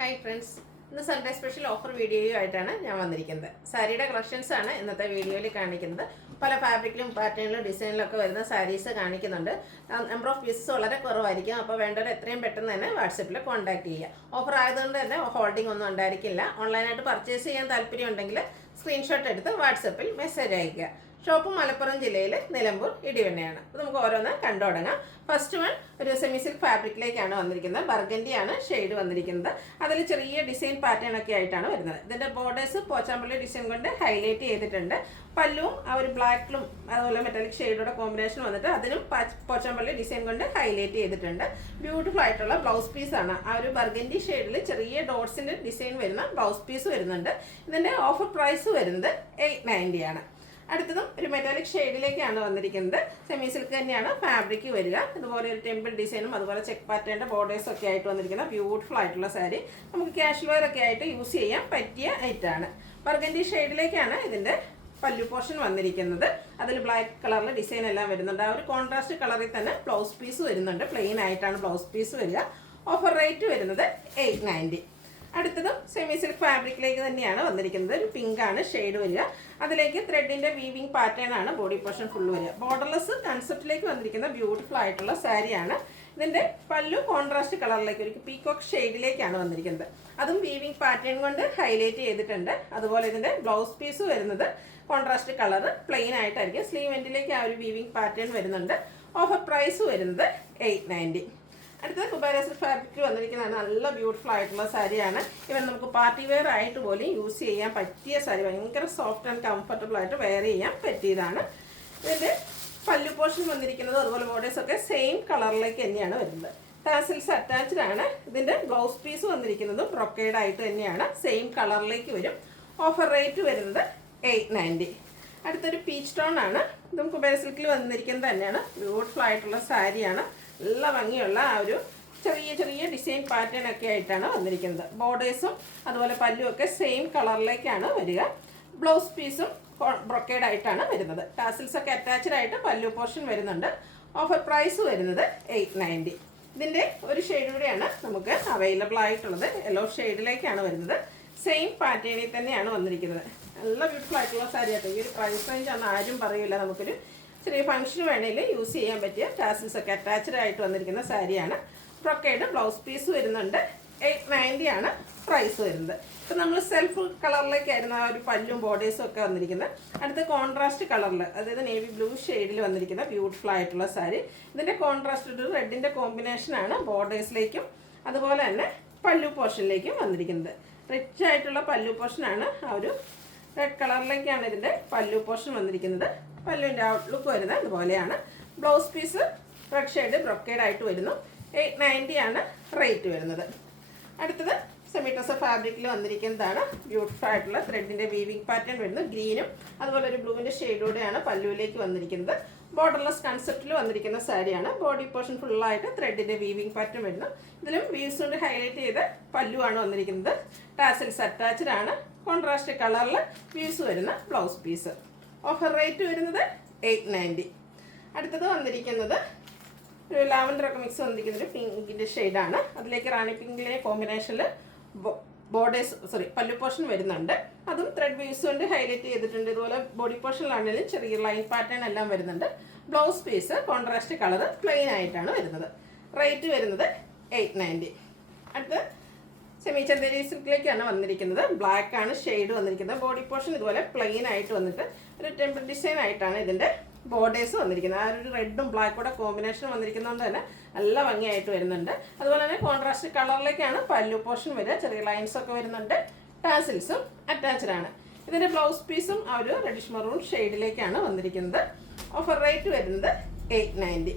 Hi friends, ഇന്ന് Sunday special offer വീഡിയോയുമായിട്ടാണ് ഞാൻ വന്നിരിക്കുന്നത്. സാരിയുടെ കളക്ഷൻസ് ആണ് ഇന്നത്തെ വീഡിയോയിൽ കാണിക്കുന്നത്. പല ഫാബ്രിക്കിലും പാറ്റേണിലും ഡിസൈനിലും ഒക്കെ വരുന്ന സാരീസ് കാണിക്കുന്നുണ്ട്. നമ്പർ ഓഫ് പീസസ് വളരെ കുറവായിരിക്കും. അപ്പോൾ വേണ്ടവർ എത്രയും പെട്ടെന്ന് തന്നെ വാട്സപ്പിൽ കോൺടാക്ട് ചെയ്യുക. ഓഫർ ആയതുകൊണ്ട് തന്നെ ഹോൾഡിംഗ് ഒന്നും ഉണ്ടായിരിക്കില്ല. ഓൺലൈനായിട്ട് പർച്ചേസ് ചെയ്യാൻ താല്പര്യം ഉണ്ടെങ്കിൽ സ്ക്രീൻഷോട്ട് എടുത്ത് വാട്സപ്പിൽ മെസ്സേജ് അയയ്ക്കുക. ഷോപ്പ് മലപ്പുറം ജില്ലയിൽ നിലമ്പൂർ ഇടിവണ്ണയാണ്. അപ്പോൾ നമുക്ക് ഓരോന്ന് കണ്ടു തുടങ്ങാം. ഫസ്റ്റ് വൺ ഒരു സെമി സിൽക്ക് ഫാബ്രിക്കിലേക്കാണ് വന്നിരിക്കുന്നത്. ബർഗൻഡിയാണ് ഷെയ്ഡ് വന്നിരിക്കുന്നത്. അതിൽ ചെറിയ ഡിസൈൻ പാറ്റേൺ ഒക്കെ ആയിട്ടാണ് വരുന്നത്. ഇതിൻ്റെ ബോർഡേഴ്സ് പോച്ചാമ്പള്ളി ഡിസൈൻ കൊണ്ട് ഹൈലൈറ്റ് ചെയ്തിട്ടുണ്ട്. പല്ലുവും ആ ഒരു ബ്ലാക്കിലും അതുപോലെ മെറ്റാലിക് ഷെയ്ഡോടെ കോമ്പിനേഷൻ വന്നിട്ട് അതിനും പോച്ചാമ്പള്ളി ഡിസൈൻ കൊണ്ട് ഹൈലൈറ്റ് ചെയ്തിട്ടുണ്ട്. ബ്യൂട്ടിഫുൾ ആയിട്ടുള്ള ബ്ലൗസ് പീസാണ്. ആ ഒരു ബർഗൻഡി ഷെയ്ഡിൽ ചെറിയ ഡോട്ട്സിൻ്റെ ഡിസൈൻ വരുന്ന ബ്ലൗസ് പീസ് വരുന്നുണ്ട്. ഇതിൻ്റെ ഓഫർ പ്രൈസ് വരുന്നത് 890 ആണ്. അടുത്തതും ഒരു മെറ്റാലിക് ഷെയ്ഡിലേക്കാണ് വന്നിരിക്കുന്നത്. സെമി സിൽക്ക് തന്നെയാണ് ഫാബ്രിക് വരിക. ഇതുപോലെ ഒരു ടെമ്പിൾ ഡിസൈനും അതുപോലെ ചെക്ക് പാറ്റേണിൻ്റെ ബോർഡേഴ്സ് ഒക്കെ ആയിട്ട് വന്നിരിക്കുന്ന ബ്യൂട്ടിഫുൾ ആയിട്ടുള്ള സാരി. നമുക്ക് ക്യാഷ് വെയർ ഒക്കെ ആയിട്ട് യൂസ് ചെയ്യാൻ പറ്റിയ ഐറ്റാണ്. ബർഗൻഡി ഷെയ്ഡിലേക്കാണ് ഇതിൻ്റെ പല്ലു പോർഷൻ വന്നിരിക്കുന്നത്. അതിൽ ബ്ലാക്ക് കളറിൽ ഡിസൈൻ എല്ലാം വരുന്നുണ്ട്. ആ ഒരു കോൺട്രാസ്റ്റ് കളറിൽ തന്നെ ബ്ലൗസ് പീസ് വരുന്നുണ്ട്. പ്ലെയിൻ ആയിട്ടാണ് ബ്ലൗസ് പീസ് വരിക. ഓഫർ റേറ്റ് വരുന്നത് 890. അടുത്തതും സെമി സിൽക്ക് ഫാബ്രിക്കിലേക്ക് തന്നെയാണ് വന്നിരിക്കുന്നത്. ഒരു പിങ്ക് ആണ് ഷെയ്ഡ് വരിക. അതിലേക്ക് ത്രെഡിൻ്റെ വീവിങ് പാറ്റേൺ ആണ് ബോഡി പോർഷൻ ഫുള്ള് വരിക. ബോർഡർലെസ് കൺസെപ്റ്റിലേക്ക് വന്നിരിക്കുന്ന ബ്യൂട്ടിഫുൾ ആയിട്ടുള്ള സാരിയാണ്. ഇതിൻ്റെ പല്ലു കോൺട്രാസ്റ്റ് കളറിലേക്ക് ഒരു പീകോക്ക് ഷെയ്ഡിലേക്കാണ് വന്നിരിക്കുന്നത്. അതും വീവിങ് പാറ്റേൺ കൊണ്ട് ഹൈലൈറ്റ് ചെയ്തിട്ടുണ്ട്. അതുപോലെ ഇതിൻ്റെ ബ്ലൗസ് പീസ് വരുന്നത് കോൺട്രാസ്റ്റ് കളർ പ്ലെയിൻ ആയിട്ടായിരിക്കും. സ്ലീവ് എൻഡിലേക്ക് ആ ഒരു വീവിങ് പാറ്റേൺ വരുന്നുണ്ട്. ഓഫർ പ്രൈസ് വരുന്നത് 890. അടുത്തത് കുബേര സിൽക്ക് ഫാബ്രിക്കിൽ വന്നിരിക്കുന്നതാണ്. നല്ല ബ്യൂട്ടിഫുൾ ആയിട്ടുള്ള സാരിയാണ്. ഇവൻ നമുക്ക് പാർട്ടി വെയർ ആയിട്ട് പോലും യൂസ് ചെയ്യാൻ പറ്റിയ സാരി. ഭയങ്കര സോഫ്റ്റ് ആൻഡ് കംഫർട്ടബിൾ ആയിട്ട് വെയർ ചെയ്യാൻ പറ്റിയതാണ്. ഇതിൻ്റെ പല്ലു പോർഷൻ വന്നിരിക്കുന്നത് അതുപോലെ ബോർഡേഴ്സ് ഒക്കെ സെയിം കളറിലേക്ക് തന്നെയാണ് വരുന്നത്. ടാസിൽസ് അറ്റാച്ച്ഡ് ആണ്. ഇതിൻ്റെ ബ്ലൗസ് പീസ് വന്നിരിക്കുന്നതും ബ്രൊക്കേഡ് ആയിട്ട് തന്നെയാണ്. സെയിം കളറിലേക്ക് വരും. ഓഫർ റേറ്റ് വരുന്നത് 890. അടുത്തൊരു പീച്ച് ടോൺ ആണ്. ഇതും കുബേര സിൽക്കിൽ വന്നിരിക്കുന്നത് തന്നെയാണ്. ബ്യൂട്ടിഫുൾ ആയിട്ടുള്ള സാരിയാണ്. നല്ല ഭംഗിയുള്ള ആ ഒരു ചെറിയ ചെറിയ ഡിസൈൻ പാറ്റേൺ ഒക്കെ ആയിട്ടാണ് വന്നിരിക്കുന്നത്. ബോർഡേഴ്സും അതുപോലെ പല്ലും ഒക്കെ സെയിം കളറിലേക്കാണ് വരിക. ബ്ലൗസ് പീസും ബ്രൊക്കേഡ് ആയിട്ടാണ് വരുന്നത്. ടാസിൽസ് ഒക്കെ അറ്റാച്ച്ഡ് ആയിട്ട് പല്ലു പോർഷൻ വരുന്നുണ്ട്. ഓഫർ പ്രൈസ് വരുന്നത് 890. ഇതിൻ്റെ ഒരു ഷെയ്ഡ് കൂടെയാണ് നമുക്ക് അവൈലബിൾ ആയിട്ടുള്ളത്. യെല്ലോ ഷെയ്ഡിലേക്കാണ് വരുന്നത്. സെയിം പാറ്റേണിൽ തന്നെയാണ് വന്നിരിക്കുന്നത്. നല്ല ബ്യൂട്ടിഫുൾ ആയിട്ടുള്ള സാരി ആയിട്ട്. ഈ ഒരു പ്രൈസ് റേഞ്ച് ആണ് ആരും പറയില്ല. നമുക്കൊരു ചെറിയ ഫംഗ്ഷന് വേണമെങ്കിൽ യൂസ് ചെയ്യാൻ പറ്റിയ ടാസിൽസ് ഒക്കെ അറ്റാച്ച്ഡ് ആയിട്ട് വന്നിരിക്കുന്ന സാരിയാണ്. ബ്രൊക്കേഡ് ബ്ലൗസ് പീസ് വരുന്നുണ്ട്. 890 ആണ് പ്രൈസ് വരുന്നത്. ഇപ്പം നമ്മൾ സെൽഫ് കളറിലേക്കായിരുന്നു ആ ഒരു പല്ലും ബോർഡേഴ്സും ഒക്കെ വന്നിരിക്കുന്നത്. അടുത്ത കോൺട്രാസ്റ്റ് കളറിൽ, അതായത് നേവി ബ്ലൂ ഷെയ്ഡിൽ വന്നിരിക്കുന്ന ബ്യൂട്ടിഫുൾ ആയിട്ടുള്ള സാരി. ഇതിൻ്റെ കോൺട്രാസ്റ്റ് ഒരു റെഡിൻ്റെ കോമ്പിനേഷനാണ് ബോർഡേഴ്സിലേക്കും അതുപോലെ തന്നെ പല്ലു പോർഷനിലേക്കും വന്നിരിക്കുന്നത്. റിച്ച് ആയിട്ടുള്ള പല്ലു പോർഷനാണ്. ആ ഒരു റെഡ് കളറിലേക്കാണ് ഇതിൻ്റെ പല്ലു പോർഷൻ വന്നിരിക്കുന്നത്. പല്ലുവിൻ്റെ ഔട്ട്ലുക്ക് വരുന്നത് ഇതുപോലെയാണ്. Blouse piece red shade brocade ആയിട്ട് വരുന്നു. 890 ആണ് റേറ്റ് വരുന്നത്. അടുത്തത് സെമി ടസർ ഫാബ്രിക്കിൽ വന്നിരിക്കുന്നതാണ്. ബ്യൂട്ടിഫുൾ ആയിട്ടുള്ള ത്രെഡിൻ്റെ വീവിങ് പാറ്റേൺ വരുന്നു. ഗ്രീനും അതുപോലെ ഒരു ബ്ലൂവിൻ്റെ ഷെയ്ഡോടെയാണ് പല്ലുവിലേക്ക് വന്നിരിക്കുന്നത്. ബോർഡർലെസ് കൺസെപ്റ്റിൽ വന്നിരിക്കുന്ന സാരിയാണ്. ബോഡി പോർഷൻ ഫുള്ളായിട്ട് ത്രെഡിൻ്റെ വീവിങ് പാറ്റേൺ വരുന്നു. ഇതിലും വീവ്സ് കൊണ്ട് ഹൈലൈറ്റ് ചെയ്ത് പല്ലുവാണ് വന്നിരിക്കുന്നത്. ടാസിൽസ് അറ്റാച്ച്ഡ് ആണ്. കോൺട്രാസ്റ്റ് കളറിൽ വീവ്സ് വരുന്ന ബ്ലൗസ് പീസ്. ഓഫർ റേറ്റ് വരുന്നത് 890. അടുത്തത് വന്നിരിക്കുന്നത് ഒരു ലാവൻഡർ ഒക്കെ മിക്സ് വന്നിരിക്കുന്നത് ഒരു പിങ്കിൻ്റെ ഷെയ്ഡാണ്. അതിലേക്ക് റാണി പിങ്കിലെ കോമ്പിനേഷനിൽ ബോർഡേഴ്സ് പല്ലു പോർഷൻ വരുന്നുണ്ട്. അതും ത്രെഡ് വീവ്സ് കൊണ്ട് ഹൈലൈറ്റ് ചെയ്തിട്ടുണ്ട്. ഇതുപോലെ ബോഡി പോർഷനിലാണെങ്കിലും ചെറിയ ലൈൻ പാറ്റേൺ എല്ലാം വരുന്നുണ്ട്. Blouse piece contrast colour plain ആയിട്ടാണ് വരുന്നത്. റേറ്റ് വരുന്നത് 890. അടുത്ത് സെമി ചന്ദേരി സിൽക്കിലേക്കാണ് വന്നിരിക്കുന്നത്. ബ്ലാക്ക് ആണ് ഷെയ്ഡ് വന്നിരിക്കുന്നത്. ബോഡി പോർഷൻ ഇതുപോലെ പ്ലെയിൻ ആയിട്ട് വന്നിട്ട് ഒരു ടെമ്പിൾ ഡിസൈൻ ആയിട്ടാണ് ഇതിൻ്റെ ബോർഡേഴ്സ് വന്നിരിക്കുന്നത്. ആ ഒരു റെഡും ബ്ലാക്കൂടെ കോമ്പിനേഷൻ വന്നിരിക്കുന്നതുകൊണ്ട് തന്നെ നല്ല ഭംഗിയായിട്ട് വരുന്നുണ്ട്. അതുപോലെ തന്നെ കോൺട്രാസ്റ്റ് കളറിലേക്കാണ് പല്ലു പോർഷൻ വരിക. ചെറിയ ലൈൻസ് ഒക്കെ വരുന്നുണ്ട്. ടാസിൽസും അറ്റാച്ച്ഡ് ആണ്. ഇതിൻ്റെ ബ്ലൗസ് പീസും ആ ഒരു റെഡിഷ് മറൂൺ ഷെയ്ഡിലേക്കാണ് വന്നിരിക്കുന്നത്. ഓഫർ റേറ്റ് വരുന്നത് 890.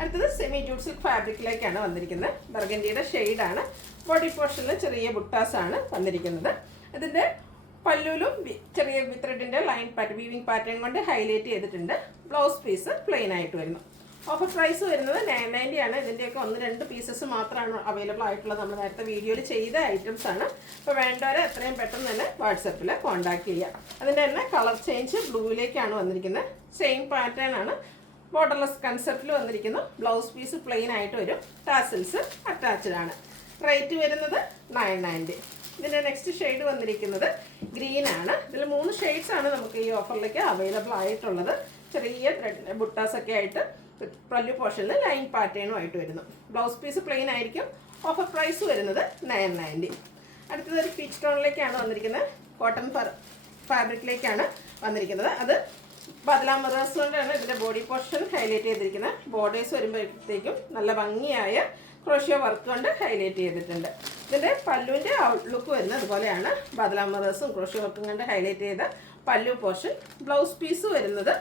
അടുത്തത് സെമി ജൂട്ട് സിൽക്ക് ഫാബ്രിക്കിലേക്കാണ് വന്നിരിക്കുന്നത്. ബർഗൻഡിയുടെ ഷെയ്ഡാണ്. ബോഡി പോർഷനിൽ ചെറിയ ബുട്ടാസാണ് വന്നിരിക്കുന്നത്. ഇതിൻ്റെ പല്ലുവിലും ചെറിയ ത്രെഡിൻ്റെ ലൈൻ വീവിങ് പാറ്റേൺ കൊണ്ട് ഹൈലൈറ്റ് ചെയ്തിട്ടുണ്ട്. ബ്ലൗസ് പീസ് പ്ലെയിൻ ആയിട്ട് വരുന്നു. ഓഫർ പ്രൈസ് വരുന്നത് 990 ആണ്. ഇതിൻ്റെയൊക്കെ 1-2 പീസസ് മാത്രമാണ് അവൈലബിൾ ആയിട്ടുള്ളത്. നമ്മൾ നേരത്തെ വീഡിയോയിൽ ചെയ്ത ഐറ്റംസ് ആണ്. അപ്പോൾ വേണ്ടവരെ എത്രയും പെട്ടെന്ന് തന്നെ വാട്സപ്പിൽ കോൺടാക്ട് ചെയ്യുക. അതിൻ്റെ തന്നെ കളർ ചേഞ്ച് ബ്ലൂവിലേക്കാണ് വന്നിരിക്കുന്നത്. സെയിം പാറ്റേൺ ആണ്. ബോർഡർലെസ് കൺസെപ്റ്റിൽ വന്നിരിക്കുന്നു. ബ്ലൗസ് പീസ് പ്ലെയിൻ ആയിട്ട് വരും. ടാസിൽസ് അറ്റാച്ച്ഡ് ആണ്. റേറ്റ് വരുന്നത് 990. ഇതിൻ്റെ നെക്സ്റ്റ് ഷെയ്ഡ് വന്നിരിക്കുന്നത് ഗ്രീൻ ആണ്. ഇതിൽ 3 ഷെയ്ഡ്സ് ആണ് നമുക്ക് ഈ ഓഫറിലേക്ക് അവൈലബിൾ ആയിട്ടുള്ളത്. ചെറിയ ബുട്ടാസൊക്കെ ആയിട്ട് പല്ലു പോർഷനിൽ ലൈൻ പാറ്റേണും ആയിട്ട് വരുന്നു. ബ്ലൗസ് പീസ് പ്ലെയിൻ ആയിരിക്കും. ഓഫർ പ്രൈസ് വരുന്നത് 990. അടുത്തത് ഒരു പീച്ച് ടോണിലേക്കാണ് വന്നിരിക്കുന്നത്. കോട്ടൺ ഫാബ്രിക്കിലേക്കാണ് വന്നിരിക്കുന്നത്. അത് ബദലാ മിറേഴ്സ് കൊണ്ടാണ് ഇതിൻ്റെ ബോഡി പോർഷൻ ഹൈലൈറ്റ് ചെയ്തിരിക്കുന്നത്. ബോർഡേഴ്സ് വരുമ്പോഴത്തേക്കും നല്ല ഭംഗിയായ ക്രോഷ്യോ വർക്ക് കൊണ്ട് ഹൈലൈറ്റ് ചെയ്തിട്ടുണ്ട്. ഇതിൻ്റെ പല്ലുവിൻ്റെ ഔട്ട്ലുക്ക് വരുന്നത് അതുപോലെയാണ്. ബദലാ മിറേഴ്സും ക്രോഷ്യോ വർക്കും കൊണ്ട് ഹൈലൈറ്റ് ചെയ്ത പല്ലു പോർഷൻ. ബ്ലൗസ് പീസ് വരുന്നത്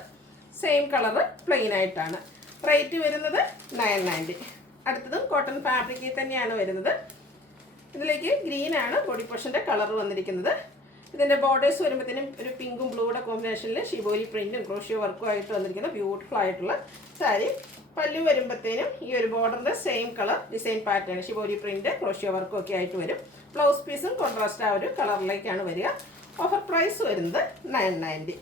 സെയിം കളറ് പ്ലെയിൻ ആയിട്ടാണ്. റേറ്റ് വരുന്നത് 990. അടുത്തതും കോട്ടൺ ഫാബ്രിക്കിൽ തന്നെയാണ് വരുന്നത്. ഇതിലേക്ക് ഗ്രീൻ ആണ് ബോഡി പോർഷൻ്റെ കളർ വന്നിരിക്കുന്നത്. ഇതിൻ്റെ ബോർഡേഴ്സ് വരുമ്പോഴത്തേനും ഒരു പിങ്കും ബ്ലൂയുടെ കോമ്പിനേഷനിൽ ഷിബോരി പ്രിൻറ്റും ക്രോഷ്യോ വർക്കും ആയിട്ട് വന്നിരിക്കുന്ന ബ്യൂട്ടിഫുൾ ആയിട്ടുള്ള സാരി. പല്ലു വരുമ്പോഴത്തേനും ഈ ഒരു ബോർഡറിൻ്റെ same colour design pattern shibori print crochet വർക്കും ഒക്കെ ആയിട്ട് വരും. ബ്ലൗസ് പീസും കോൺട്രാസ്റ്റ് ആ ഒരു കളറിലേക്കാണ് വരിക. ഓഫർ പ്രൈസ് വരുന്നത് 990.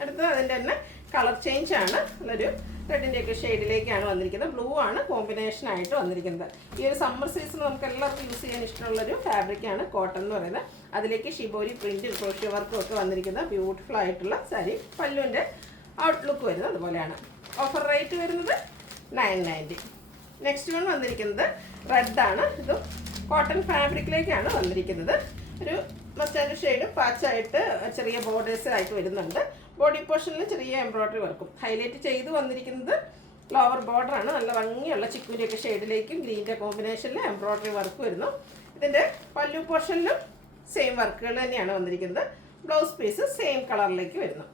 അടുത്തത് അതിൻ്റെ തന്നെ കളർ ചേഞ്ച് ആണ്. നല്ലൊരു റെഡിൻ്റെയൊക്കെ ഷെയ്ഡിലേക്കാണ് വന്നിരിക്കുന്നത്. ബ്ലൂ ആണ് കോമ്പിനേഷൻ ആയിട്ട് വന്നിരിക്കുന്നത്. ഈ ഒരു സമ്മർ സീസൺ നമുക്ക് എല്ലാവർക്കും യൂസ് ചെയ്യാൻ ഇഷ്ടമുള്ളൊരു ഫാബ്രിക്കാണ് കോട്ടൺ എന്ന് പറയുന്നത്. അതിലേക്ക് ഷിബോരി പ്രിൻറ്റും ക്രോഷ്യോ വർക്കും ഒക്കെ വന്നിരിക്കുന്ന ബ്യൂട്ടിഫുൾ ആയിട്ടുള്ള സാരി. പല്ലുവിൻ്റെ ഔട്ട്ലുക്ക് വരുന്നത് അതുപോലെയാണ്. ഓഫർ റേറ്റ് വരുന്നത് 990. നെക്സ്റ്റ് വൺ വന്നിരിക്കുന്നത് റെഡാണ്. ഇതും കോട്ടൺ ഫാബ്രിക്കിലേക്കാണ് വന്നിരിക്കുന്നത്. ഒരു മസ്റ്റാൻഡ് ഷെയ്ഡ് പാച്ചായിട്ട് ചെറിയ ബോർഡേഴ്സ് ആയിട്ട് വരുന്നുണ്ട്. ബോഡി പോർഷനിൽ ചെറിയ എംബ്രോയ്ഡറി വർക്കും ഹൈലൈറ്റ് ചെയ്ത് വന്നിരിക്കുന്നത് ലോവർ ബോർഡറാണ്. നല്ല ഭംഗിയുള്ള ചിക്കുവിൻ്റെയൊക്കെ ഷെയ്ഡിലേക്കും ഗ്രീൻ്റെ കോമ്പിനേഷനിൽ എംബ്രോയ്ഡറി വർക്ക് വരുന്നു. ഇതിൻ്റെ പല്ലു പോർഷനിലും സെയിം വർക്കുകൾ തന്നെയാണ് വന്നിരിക്കുന്നത്. ബ്ലൗസ് പീസ് സെയിം കളറിലേക്ക് വരുന്നു.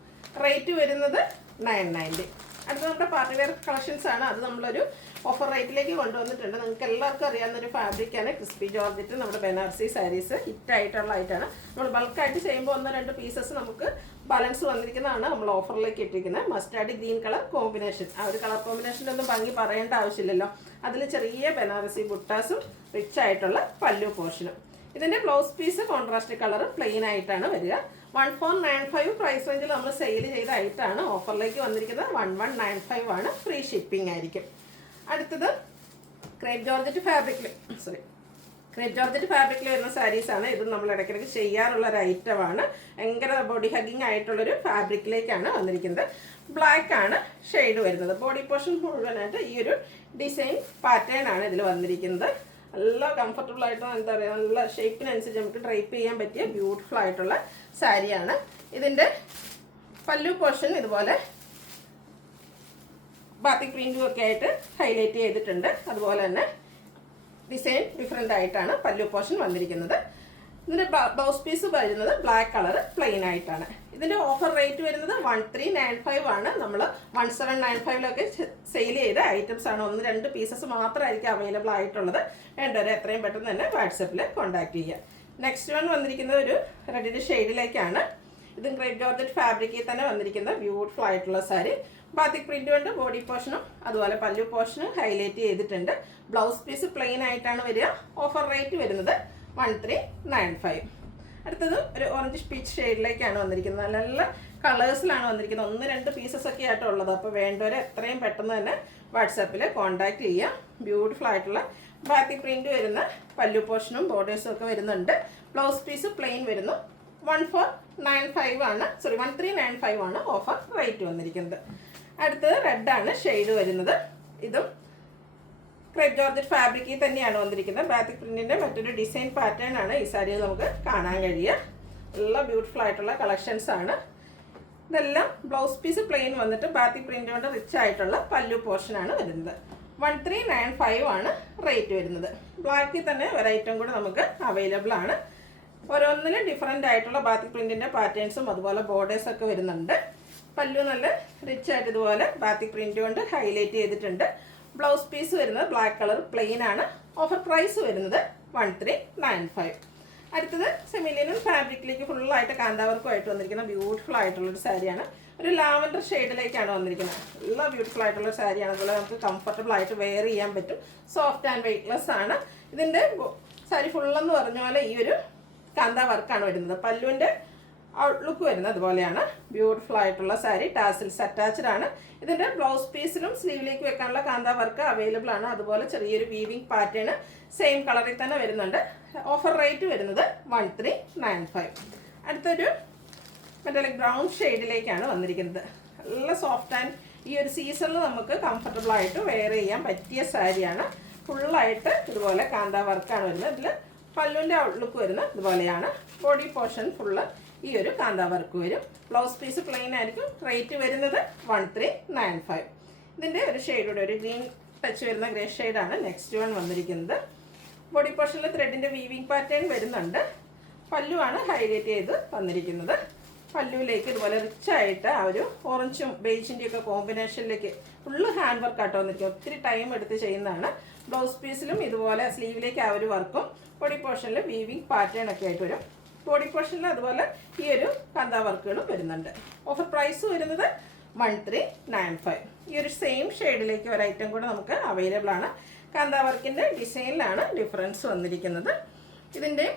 റേറ്റ് വരുന്നത് 990. അടുത്ത നമ്മുടെ പാർട്ടി വെയർ കളക്ഷൻസ് ആണ്. അത് നമ്മളൊരു ഓഫർ റേറ്റിലേക്ക് കൊണ്ടുവന്നിട്ടുണ്ട്. നിങ്ങൾക്ക് എല്ലാവർക്കും അറിയാവുന്നൊരു ഫാബ്രിക്കാണ് ക്രിസ്പി ജോർജറ്റ്. നമ്മുടെ ബനാറസി സാരീസ് ഹിറ്റായിട്ടുള്ള ആയിട്ടാണ്. നമ്മൾ ബൾക്കായിട്ട് ചെയ്യുമ്പോൾ 1-2 പീസസ് നമുക്ക് ബാലൻസ് വന്നിരിക്കുന്നതാണ് നമ്മൾ ഓഫറിലേക്ക് ഇട്ടിരിക്കുന്നത്. Mustard green colour combination. ആ ഒരു കളർ കോമ്പിനേഷൻ്റെ ഒന്നും ഭംഗി പറയേണ്ട ആവശ്യമില്ലല്ലോ. അതിൽ ചെറിയ ബനാറസി ബുട്ടാസും റിച്ച് ആയിട്ടുള്ള പല്ലു പോർഷനും. ഇതിൻ്റെ blouse piece contrast colour plain ആയിട്ടാണ് വരിക. 1495 പ്രൈസ് റേഞ്ചിൽ നമ്മൾ സെയിൽ ചെയ്ത ആയിട്ടാണ് ഓഫറിലേക്ക് വന്നിരിക്കുന്നത്. 1195 ആണ്. ഫ്രീ ഷിപ്പിംഗ് ആയിരിക്കും. അടുത്തത് ക്രേപ്പ് ജോർജറ്റ് ഫാബ്രിക്കിൽ വരുന്ന സാരീസാണ്. ഇത് നമ്മൾ ഇടയ്ക്കിടയ്ക്ക് ചെയ്യാറുള്ള ഒരു ഐറ്റമാണ്. ഭയങ്കര ബോഡി ഹഗ്ഗിങ് ആയിട്ടുള്ളൊരു ഫാബ്രിക്കിലേക്കാണ് വന്നിരിക്കുന്നത്. ബ്ലാക്ക് ആണ് ഷെയ്ഡ് വരുന്നത്. ബോഡി പോർഷൻ മുഴുവനായിട്ട് ഈ ഒരു ഡിസൈൻ പാറ്റേൺ ആണ് ഇതിൽ വന്നിരിക്കുന്നത്. നല്ല കംഫർട്ടബിൾ ആയിട്ട് എന്താ പറയുക, നല്ല ഷേപ്പിനനുസരിച്ച് നമുക്ക് ഡ്രൈപ്പ് ചെയ്യാൻ പറ്റിയ ബ്യൂട്ടിഫുൾ ആയിട്ടുള്ള സാരിയാണ്. ഇതിൻ്റെ പല്ലു പോർഷൻ ഇതുപോലെ ബാത്തിക് പ്രിൻറ്റും ഒക്കെ ആയിട്ട് ഹൈലൈറ്റ് ചെയ്തിട്ടുണ്ട്. അതുപോലെ തന്നെ ഡിസൈൻ ഡിഫറെൻ്റ് ആയിട്ടാണ് പല്ലു പോർഷൻ വന്നിരിക്കുന്നത്. ഇതിൻ്റെ ബ്ലൗസ് പീസ് വരുന്നത് ബ്ലാക്ക് കളർ പ്ലെയിൻ ആയിട്ടാണ്. ഇതിൻ്റെ ഓഫർ റേറ്റ് വരുന്നത് 1395 ആണ്. നമ്മൾ 1795 സെയിൽ ചെയ്ത ഐറ്റംസ് ആണ്. 1-2 പീസസ് മാത്രമായിരിക്കും അവൈലബിൾ ആയിട്ടുള്ളത്. വേണ്ടവരെ എത്രയും പെട്ടെന്ന് തന്നെ വാട്സപ്പിൽ കോൺടാക്ട് ചെയ്യുക. നെക്സ്റ്റ് വൺ വന്നിരിക്കുന്നത് ഒരു റെഡിൻ്റെ ഷെയ്ഡിലേക്കാണ്. ഇതും ക്രേപ്പ് ജോർജറ്റ് ഫാബ്രിക്കിൽ തന്നെ വന്നിരിക്കുന്ന ബ്യൂട്ടിഫുൾ ആയിട്ടുള്ള സാരി. ബാത്തിക് പ്രിൻ്റ് കൊണ്ട് ബോഡി പോർഷനും അതുപോലെ പല്ലു പോർഷനും ഹൈലൈറ്റ് ചെയ്തിട്ടുണ്ട്. ബ്ലൗസ് പീസ് പ്ലെയിൻ ആയിട്ടാണ് വരിക. ഓഫർ റേറ്റ് വരുന്നത് 1395. അടുത്തത് ഒരു ഓറഞ്ച് പീച്ച് ഷെയ്ഡിലേക്കാണ് വന്നിരിക്കുന്നത്. നല്ല നല്ല കളേഴ്സിലാണ് വന്നിരിക്കുന്നത്. 1-2 പീസസ് ഒക്കെ ആയിട്ടുള്ളത്. അപ്പോൾ വേണ്ടവരെ എത്രയും പെട്ടെന്ന് തന്നെ വാട്സാപ്പിൽ കോൺടാക്ട് ചെയ്യുക. ബ്യൂട്ടിഫുൾ ആയിട്ടുള്ള ബാത്തിക് പ്രിൻറ്റ് വരുന്ന പല്ലു പോർഷനും ബോർഡേഴ്സും ഒക്കെ വരുന്നുണ്ട്. ബ്ലൗസ് പീസ് പ്ലെയിൻ വരുന്നു. 1395 ആണ് ഓഫർ റേറ്റ് വന്നിരിക്കുന്നത്. അടുത്തത് റെഡാണ് ഷെയ്ഡ് വരുന്നത്. ഇതും ക്രേപ്പ് ജോർജറ്റ് ഫാബ്രിക്കിൽ തന്നെയാണ് വന്നിരിക്കുന്നത്. ബാത്തിക് പ്രിൻറ്റിൻ്റെ മറ്റൊരു ഡിസൈൻ പാറ്റേൺ ആണ് ഈ സാരിയിൽ നമുക്ക് കാണാൻ കഴിയുക. നല്ല ബ്യൂട്ടിഫുൾ ആയിട്ടുള്ള കളക്ഷൻസ് ആണ്. ഇതെല്ലാം ബ്ലൗസ് പീസ് പ്ലെയിൻ വന്നിട്ട് ബാത്തിക് പ്രിൻ്റ് കൊണ്ട് റിച്ച് ആയിട്ടുള്ള പല്ലു പോർഷനാണ് വരുന്നത്. 1395 ആണ് റേറ്റ് വരുന്നത്. ബ്ലാക്കിൽ തന്നെ ഒരു ഐറ്റം കൂടെ നമുക്ക് അവൈലബിൾ ആണ്. ഓരോന്നിലും ഡിഫറെൻ്റ് ആയിട്ടുള്ള ബാത്തിക് പ്രിൻറ്റിൻ്റെ പാറ്റേൺസും അതുപോലെ ബോർഡേഴ്സൊക്കെ വരുന്നുണ്ട്. പല്ലു നല്ല റിച്ച് ആയിട്ട് ഇതുപോലെ ബാത്തിക് പ്രിൻറ്റ് കൊണ്ട് ഹൈലൈറ്റ് ചെയ്തിട്ടുണ്ട്. ബ്ലൗസ് പീസ് വരുന്നത് ബ്ലാക്ക് കളർ പ്ലെയിൻ ആണ്. ഓഫർ പ്രൈസ് വരുന്നത് 1395. അടുത്തത് സെമിലിയൻ ഫാബ്രിക്കിലേക്ക് ഫുള്ളായിട്ട് കാന്താവർക്കുമായിട്ട് വന്നിരിക്കുന്ന ബ്യൂട്ടിഫുൾ ആയിട്ടുള്ളൊരു സാരിയാണ്. ഒരു ലാവൻഡർ ഷെയ്ഡിലേക്കാണ് വന്നിരിക്കുന്നത്. നല്ല ബ്യൂട്ടിഫുൾ ആയിട്ടുള്ള സാരിയാണ്. അതുപോലെ നമുക്ക് കംഫർട്ടബിൾ ആയിട്ട് വെയർ ചെയ്യാൻ പറ്റും. സോഫ്റ്റ് ആൻഡ് വെയ്റ്റ്ലെസ് ആണ്. ഇതിൻ്റെ സാരി ഫുള്ളെന്ന് പറഞ്ഞ പോലെ ഈ ഒരു കാന്താ വർക്കാണ് വരുന്നത്. പല്ലുവിൻ്റെ ഔട്ട്ലുക്ക് വരുന്നത് അതുപോലെയാണ്. ബ്യൂട്ടിഫുൾ ആയിട്ടുള്ള സാരി, ടാസിൽസ് അറ്റാച്ച്ഡ് ആണ്. ഇതിൻ്റെ ബ്ലൗസ് പീസിലും സ്ലീവിലേക്ക് വെക്കാനുള്ള കാന്ത വർക്ക് അവൈലബിൾ ആണ്. അതുപോലെ ചെറിയൊരു വീവിങ് പാറ്റേൺ സെയിം കളറിൽ തന്നെ വരുന്നുണ്ട്. ഓഫർ റേറ്റ് വരുന്നത് 1395. അടുത്തൊരു മെറ്റാലിക് ബ്രൗൺ ഷെയ്ഡിലേക്കാണ് വന്നിരിക്കുന്നത്. നല്ല സോഫ്റ്റ് ആൻഡ് ഈ ഒരു സീസണിൽ നമുക്ക് കംഫർട്ടബിൾ ആയിട്ട് വെയർ ചെയ്യാൻ പറ്റിയ സാരിയാണ്. ഫുള്ളായിട്ട് ഇതുപോലെ കാന്ത വർക്കാണ് വരുന്നത്. ഇതിൽ പല്ലുവിൻ്റെ ഔട്ട്ലുക്ക് വരുന്നത് ഇതുപോലെയാണ്. ബോഡി പോർഷൻ ഫുള്ള് ഈ ഒരു കാന്ത വർക്ക് വരും. ബ്ലൗസ് പീസ് പ്ലെയിൻ ആയിരിക്കും. റേറ്റ് വരുന്നത് 1395. ഇതിൻ്റെ ഒരു ഷെയ്ഡൂടെ ഒരു ഗ്രീൻ ടച്ച് വരുന്ന ഗ്രേ ഷെയ്ഡാണ് നെക്സ്റ്റ് വൺ വന്നിരിക്കുന്നത്. ബോഡി പോർഷനിൽ ത്രെഡിൻ്റെ വീവിങ് പാറ്റേൺ വരുന്നുണ്ട്. പല്ലുവാണ് ഹൈലൈറ്റ് ചെയ്ത് വന്നിരിക്കുന്നത്. പല്ലുവിലേക്ക് ഇതുപോലെ റിച്ചായിട്ട് ആ ഒരു ഓറഞ്ചും ബേജിൻ്റെയും ഒക്കെ കോമ്പിനേഷനിലേക്ക് ഫുള്ള് ഹാൻഡ് വർക്ക് ആട്ടോ വന്നിരിക്കും. ഒത്തിരി ടൈം എടുത്ത് ചെയ്യുന്നതാണ്. ബ്ലൗസ് പീസിലും ഇതുപോലെ സ്ലീവിലേക്ക് ആ ഒരു വർക്കും ബോഡി പോർഷനിൽ വീവിങ് പാറ്റേൺ ഒക്കെ ആയിട്ട് വരും. ബോഡി പോർഷനിൽ അതുപോലെ ഈ ഒരു കാന്ത വർക്കുകളും വരുന്നുണ്ട്. ഓഫർ പ്രൈസ് വരുന്നത് 1395. ഈ ഒരു സെയിം ഷെയ്ഡിലേക്ക് ഒരു ഐറ്റം കൂടെ നമുക്ക് അവൈലബിൾ ആണ്. കാന്ത വർക്കിൻ്റെ ഡിസൈനിലാണ് ഡിഫറൻസ് വന്നിരിക്കുന്നത്. ഇതിൻ്റെ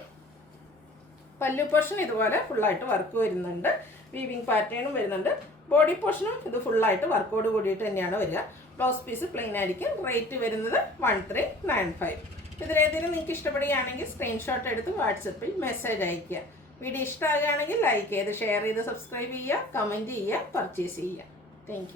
പല്ലു പോർഷൻ ഇതുപോലെ ഫുള്ളായിട്ട് വർക്ക് വരുന്നുണ്ട്. വീവിങ് പാറ്റേണും വരുന്നുണ്ട്. ബോഡി പോർഷനും ഇത് ഫുള്ളായിട്ട് വർക്കോട് കൂടിയിട്ട് തന്നെയാണ് വരിക. ബ്ലൗസ് പീസ് പ്ലെയിൻ ആയിരിക്കും. റേറ്റ് വരുന്നത് 1395. ഇതിലേതെങ്കിലും നിങ്ങൾക്ക് ഇഷ്ടപ്പെടുകയാണെങ്കിൽ സ്ക്രീൻഷോട്ട് എടുത്ത് വാട്സപ്പിൽ മെസ്സേജ് അയയ്ക്കുക. വീഡിയോ ഇഷ്ടമാകുകയാണെങ്കിൽ ലൈക്ക് ചെയ്ത് ഷെയർ ചെയ്ത് സബ്സ്ക്രൈബ് ചെയ്യുക, കമൻറ്റ് ചെയ്യുക, പർച്ചേസ് ചെയ്യുക. താങ്ക്